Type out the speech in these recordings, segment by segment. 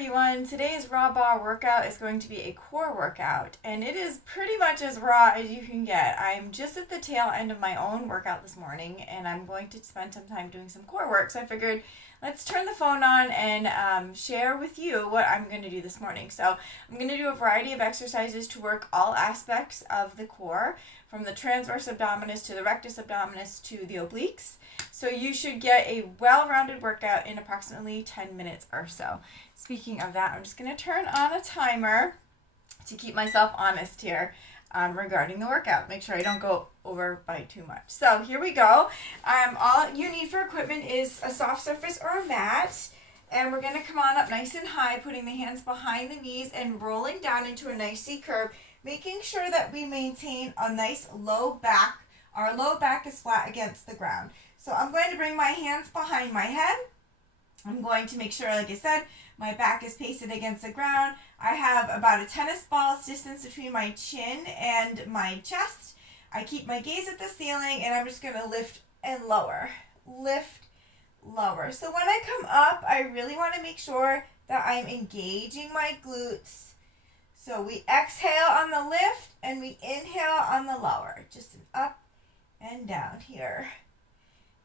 everyone. Today's raw bar workout is going to be a core workout, and it is pretty much as raw as you can get. I'm just at the tail end of my own workout this morning, and I'm going to spend some time doing some core work. So I figured let's turn the phone on and share with you what I'm going to do this morning. So I'm going to do a variety of exercises to work all aspects of the core, from the transverse abdominis to the rectus abdominis to the obliques. So you should get a well-rounded workout in approximately 10 minutes or so. Speaking of that, I'm just going to turn on a timer to keep myself honest here regarding the workout. Make sure I don't go over by too much. So here we go. All you need for equipment is a soft surface or a mat. And we're going to come on up nice and high, putting the hands behind the knees and rolling down into a nice C curve, making sure that we maintain a nice low back. Our low back is flat against the ground. So I'm going to bring my hands behind my head. I'm going to make sure, like I said, my back is pasted against the ground. I have about a tennis ball's distance between my chin and my chest. I keep my gaze at the ceiling, and I'm just going to lift and lower. Lift, lower. So when I come up, I really want to make sure that I'm engaging my glutes. So we exhale on the lift, and we inhale on the lower. Just an up and down here.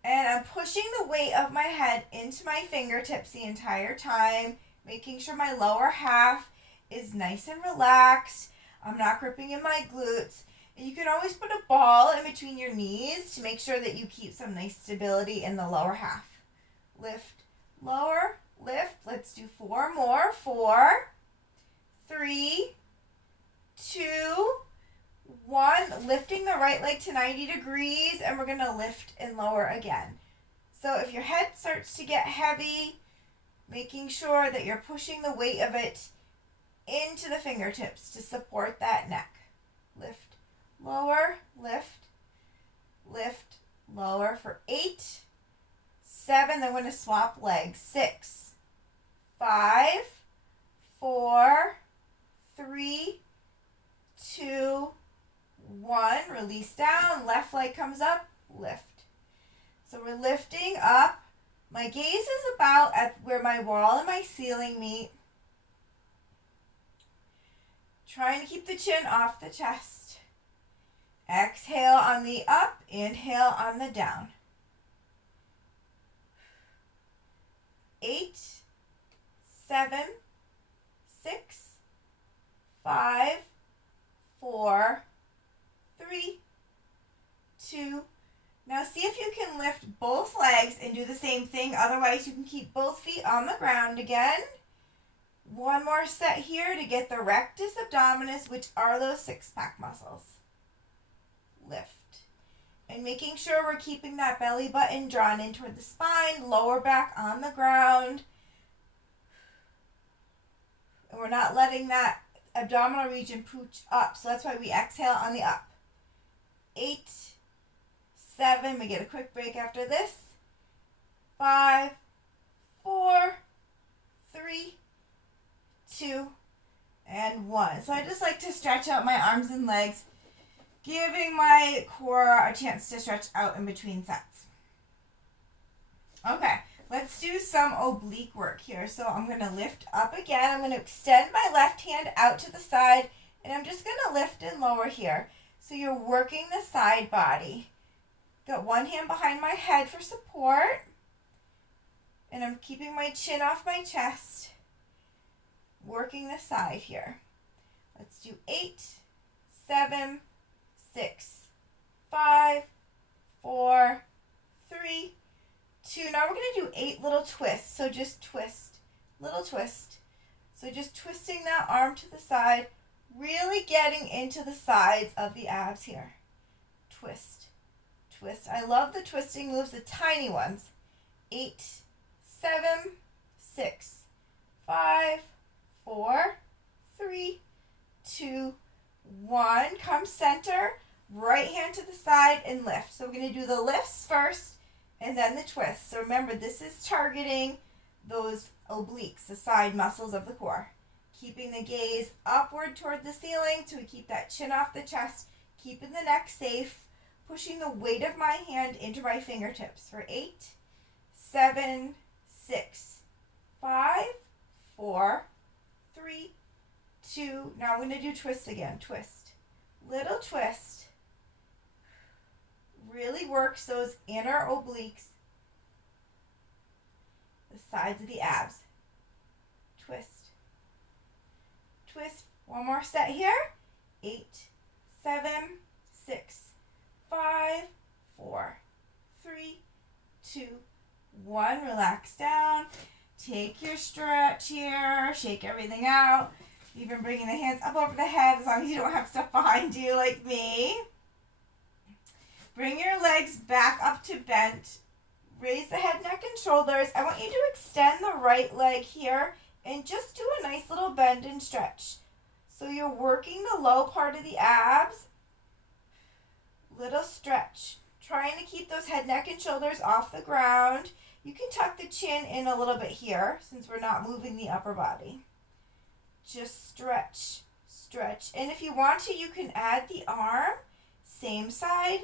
And I'm pushing the weight of my head into my fingertips the entire time, making sure my lower half is nice and relaxed. I'm not gripping in my glutes. And you can always put a ball in between your knees to make sure that you keep some nice stability in the lower half. Lift, lower, lift. Let's do 4 more. 4, 3, 2, 1, lifting the right leg to 90 degrees, and we're going to lift and lower again. So if your head starts to get heavy, making sure that you're pushing the weight of it into the fingertips to support that neck. Lift, lower, lift, lift, lower for 8, 7, then we're going to swap legs. 6, 5, 4, 3, 2, 1, release down, left leg comes up, lift. So we're lifting up. My gaze is about at where my wall and my ceiling meet. Trying to keep the chin off the chest. Exhale on the up, inhale on the down. 8, 7, 6, 5, 4, 3, 2. Now see if you can lift both legs and do the same thing. Otherwise, you can keep both feet on the ground again. One more set here to get the rectus abdominis, which are those six-pack muscles. Lift. And making sure we're keeping that belly button drawn in toward the spine, lower back on the ground. And we're not letting that abdominal region pooch up. So that's why we exhale on the up. 8, 7, we get a quick break after this. 5, 4, 3, 2, and 1. So I just like to stretch out my arms and legs, giving my core a chance to stretch out in between sets. Okay, let's do some oblique work here. So I'm going to lift up again. I'm going to extend my left hand out to the side, and I'm just going to lift and lower here. So you're working the side body. Got one hand behind my head for support. And I'm keeping my chin off my chest. Working the side here. Let's do 8, 7, 6, 5, 4, 3, 2. Now we're going to do 8 little twists. So just twist. Little twist. So just twisting that arm to the side. Really getting into the sides of the abs here. Twist, twist. I love the twisting moves, the tiny ones. 8, 7, 6, 5, 4, 3, 2, 1. Come center, right hand to the side and lift. So we're going to do the lifts first and then the twists. So remember, this is targeting those obliques, the side muscles of the core. Keeping the gaze upward toward the ceiling so we keep that chin off the chest, keeping the neck safe, pushing the weight of my hand into my fingertips for 8, 7, 6, 5, 4, 4, 3, 2. Now I'm going to do twists again. Twist. Little twist. Really works those inner obliques, the sides of the abs. Twist. Twist. One more set here. 8, 7, 6, 5, 4, 3, 2, 1. Relax down. Take your stretch here. Shake everything out. Even bringing the hands up over the head as long as you don't have stuff behind you like me. Bring your legs back up to bent. Raise the head, neck, and shoulders. I want you to extend the right leg here and just do a nice little bend and stretch. So you're working the low part of the abs. Little stretch. Trying to keep those head, neck, and shoulders off the ground. You can tuck the chin in a little bit here since we're not moving the upper body. Just stretch, stretch. And if you want to, you can add the arm, same side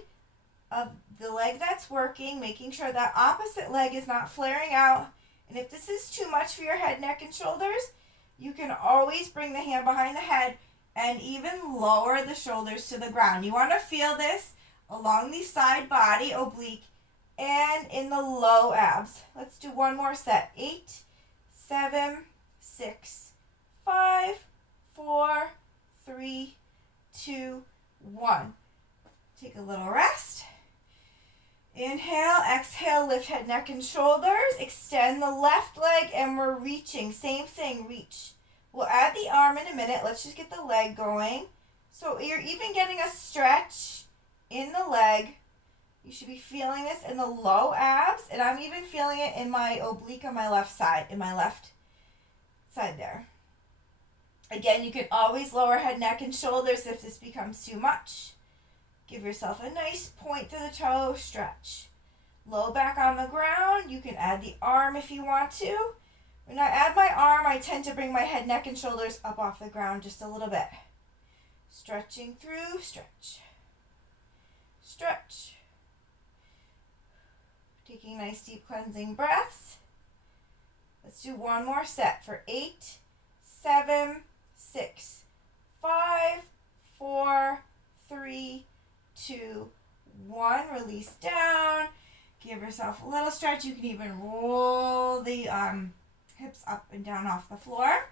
of the leg that's working, making sure that opposite leg is not flaring out. And if this is too much for your head, neck, and shoulders, you can always bring the hand behind the head and even lower the shoulders to the ground. You want to feel this along the side body, oblique, and in the low abs. Let's do one more set. 8, 7, 6, 5, 4, 3, 2, 1. Take a little rest. Inhale, exhale, lift head, neck, and shoulders. Extend the left leg, and we're reaching. Same thing, reach. We'll add the arm in a minute. Let's just get the leg going. So you're even getting a stretch in the leg. You should be feeling this in the low abs, and I'm even feeling it in my oblique on my left side, in my left side there. Again, you can always lower head, neck, and shoulders if this becomes too much. Give yourself a nice point to the toe, stretch. Low back on the ground. You can add the arm if you want to. When I add my arm, I tend to bring my head, neck, and shoulders up off the ground just a little bit. Stretching through, stretch. Stretch. Taking nice deep cleansing breaths. Let's do one more set for 8, 7, 6, 5, 4, 3, 2, 1. Release down. Give yourself a little stretch. You can even roll the hips up and down off the floor.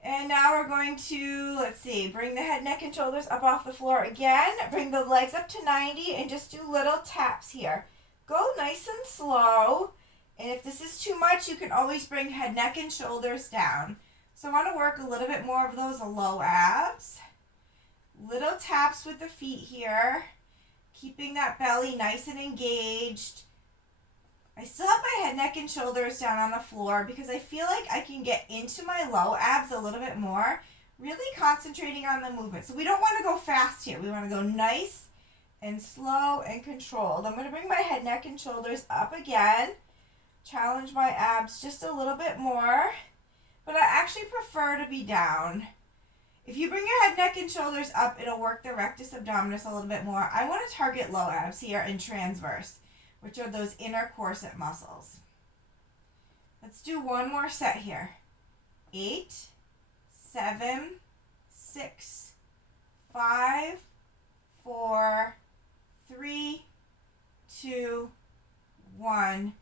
And now we're going to, bring the head, neck, and shoulders up off the floor again. Bring the legs up to 90 and just do little taps here. Go nice and slow. And if this is too much, you can always bring head, neck, and shoulders down. So I want to work a little bit more of those low abs. Little taps with the feet here. Keeping that belly nice and engaged. I still have my head, neck, and shoulders down on the floor because I feel like I can get into my low abs a little bit more, really concentrating on the movement. So we don't want to go fast here. We want to go nice and slow and controlled. I'm going to bring my head, neck, and shoulders up again. Challenge my abs just a little bit more, but I actually prefer to be down. If you bring your head, neck, and shoulders up, it'll work the rectus abdominis a little bit more. I want to target low abs here and transverse, which are those inner corset muscles. Let's do one more set here. 8, 7, 6, 5, 4, 3, 2, 1.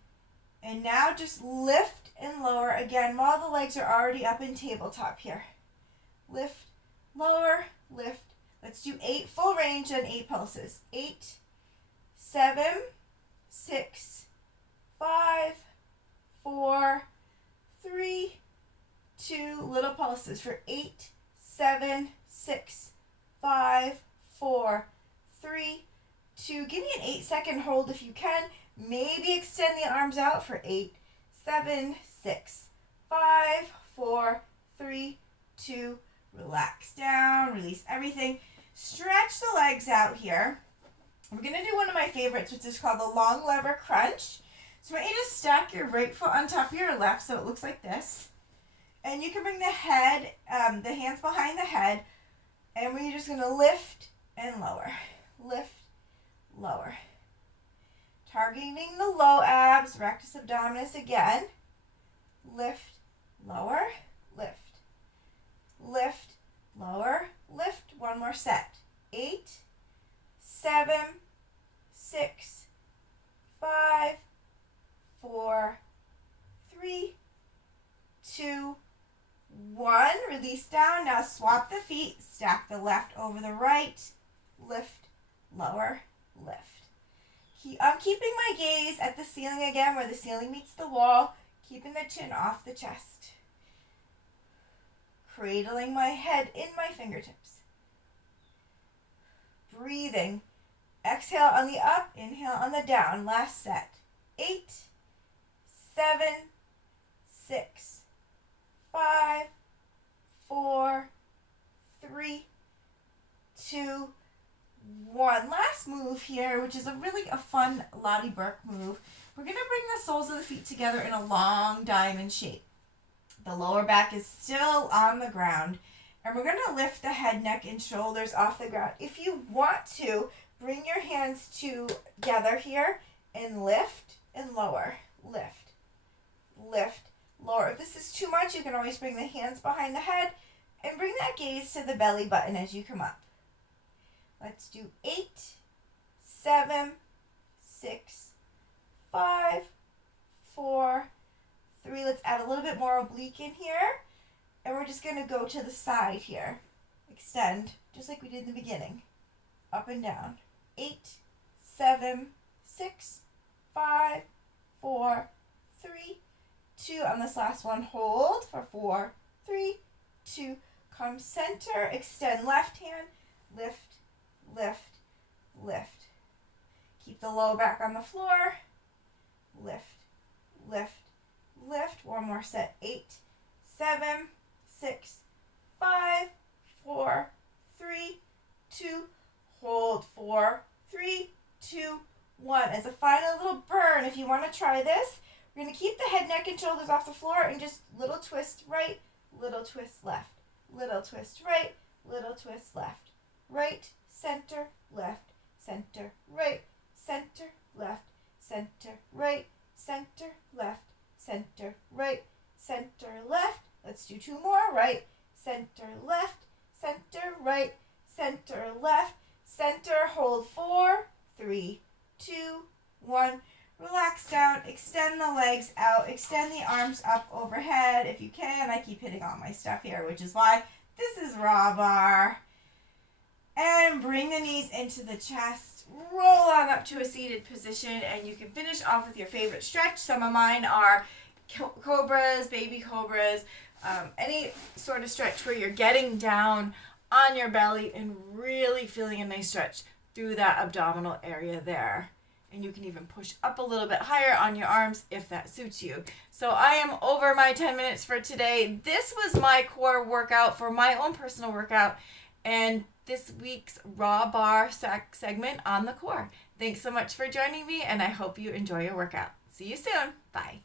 And now just lift and lower again while the legs are already up in tabletop here. Lift, lower, lift. Let's do 8 full range and 8 pulses. 8, 7, 6, 5, 4, 3, 2, little pulses for 8, 7, 6, 5, 4, 3, 2. Give me an 8-second hold if you can. Maybe extend the arms out for 8, 7, 6, 5, 4, 3, 2. Relax down, release everything. Stretch the legs out here. We're going to do one of my favorites, which is called the long lever crunch. So I want you to stack your right foot on top of your left so it looks like this. And you can bring the head, the hands behind the head, and we're just going to lift and lower. Lift, lower. Targeting the low abs, rectus abdominis again. Lift lower, lift, lift, lower, lift. One more set. 8, 7, 6, 5, 4, 3, 2, 1. Release down. Now swap the feet. Stack the left over the right. Lift, lower, lift. I'm keeping my gaze at the ceiling again, where the ceiling meets the wall, keeping the chin off the chest. Cradling my head in my fingertips. Breathing. Exhale on the up, inhale on the down. Last set. 8, 7, 6, 5, 4, 3, 2, 1. Last move here, which is a fun Lottie Burke move. We're going to bring the soles of the feet together in a long diamond shape. The lower back is still on the ground, and we're going to lift the head, neck, and shoulders off the ground. If you want to, bring your hands together here and lift and lower. Lift, lift, lower. If this is too much, you can always bring the hands behind the head and bring that gaze to the belly button as you come up. Let's do 8, 7, 6, 5, 4, 3. Let's add a little bit more oblique in here. And we're just going to go to the side here. Extend, just like we did in the beginning. Up and down. 8, 7, 6, 5, 4, 3, 2. On this last one, hold for 4, 3, 2. Come center, extend left hand, lift, lift, lift. Keep the low back on the floor. Lift, lift, lift. One more set. 8, 7, 6, 5, 4, 3, 2. Hold 4, 3, 2, 1. As a final little burn, if you want to try this, we're going to keep the head, neck, and shoulders off the floor and just little twist right, little twist left, little twist right, little twist left. Right, center, left, center, right, center, left, center, right, center, left, center, right, center, left. Let's do 2 more. Right, center, left, center, right, center, left, center. Hold 4, 3, 2, 1. Relax down, extend the legs out, extend the arms up overhead if you can. I keep hitting all my stuff here, which is why this is raw bar. And bring the knees into the chest. Roll on up to a seated position, and you can finish off with your favorite stretch. Some of mine are cobras, baby cobras, any sort of stretch where you're getting down on your belly and really feeling a nice stretch through that abdominal area there. And you can even push up a little bit higher on your arms if that suits you. So I am over my 10 minutes for today. This was my core workout for my own personal workout and this week's raw bar segment on the core. Thanks so much for joining me, and I hope you enjoy your workout. See you soon. Bye.